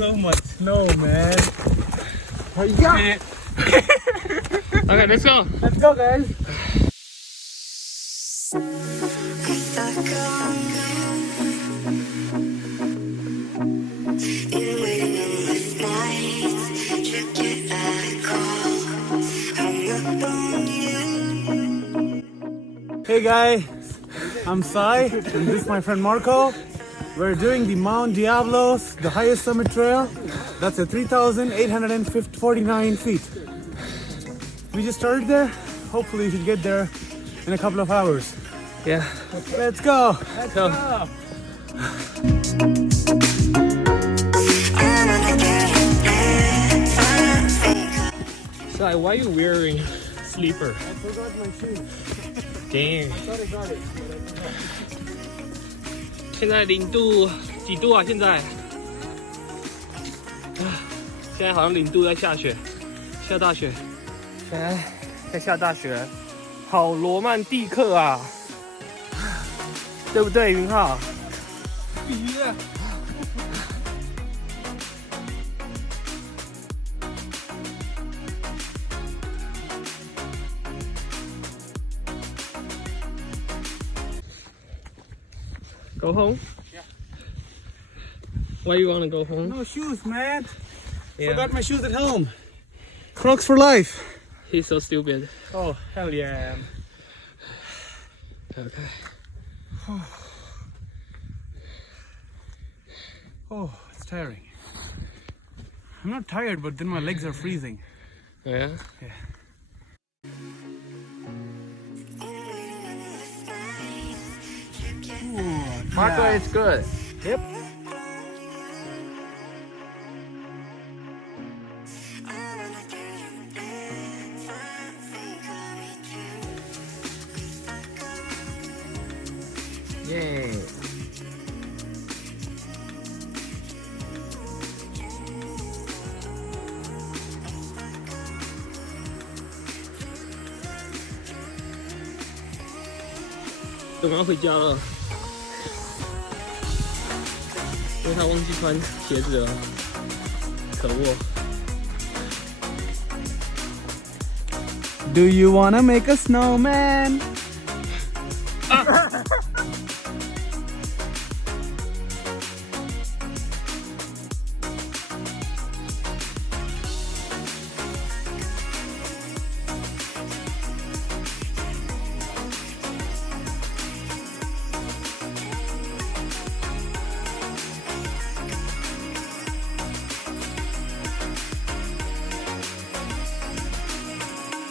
so much snow, man. Yeah. Okay, let's go. Let's go, guys. Hey guys, I'm Sai, and this is my friend Marco. We're doing the Mount Diablo, the highest summit trail. That's at 3,849 feet. We just started there. Hopefully we should get there in a couple of hours. Yeah. Let's go. Let's go. Sai, why are you wearing sleeper? I forgot my shoes. Dang. I thought I got it. 现在0度几度啊？现在好像0度在下雪，下大雪。现在在下大雪，好罗曼蒂克啊，对不对，云浩？必须的。Go home? Yeah. Why you wanna go home? No shoes, man. Yeah. Forgot my shoes at home. Crocs for life. He's so stupid. Oh, hell yeah, I am. Okay. Oh, it's tiring. I'm not tired, but then my legs are freezing. Yeah? Yeah. Marco, it's good. Yep. Yay.我们要回家了，因为他忘记穿鞋子了，可恶。Do you wanna make a snowman?